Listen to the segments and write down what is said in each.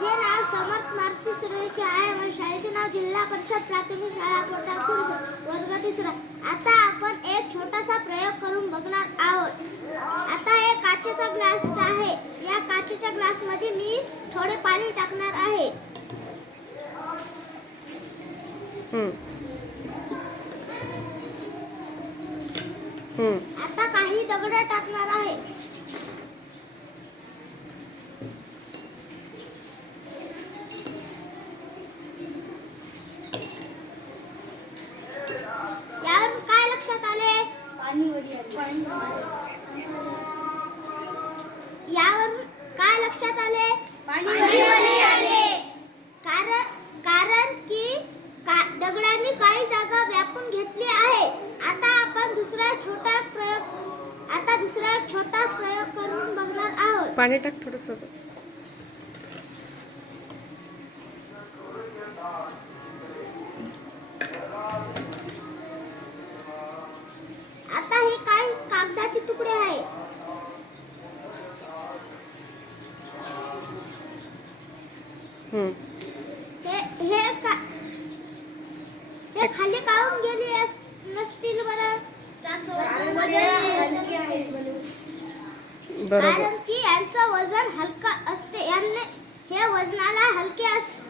माझे नाव समर्थ मारुती सुरेश आहे. माझ्या शाळेचे नाव जिल्हा परिषद प्राथमिक शाळा कोल्हापूर वर्ग 3. आता आपण एक छोटासा प्रयोग करून बघणार आहोत. आता हे काचेचा ग्लास आहे. या काचेच्या ग्लास मध्ये मी थोडे पाणी टाकणार आहे. आता काही दगड टाकणार आहे. यावरून काय लक्षात आले? यावरून काय लक्षात आले? कारण की दगडांनी काही जागा व्यापून घेतली आहे. आता आपण दुसरा एक छोटा प्रयोग करून बघणार आहोत. पाणी टाक थोडंसं. आता हे काही कागदाचे तुकडे आहे. हे खाली काढून गेले नसतील बरं. कारण की यांचं वजन हलका असते. हे वजनाला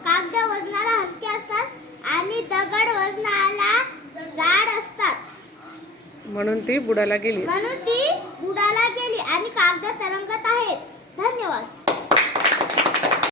कागद वजनाला हलके असतात आणि दगड वजनाला जाड असतात. म्हणून ती बुडाला गेली आणि कागद तरंग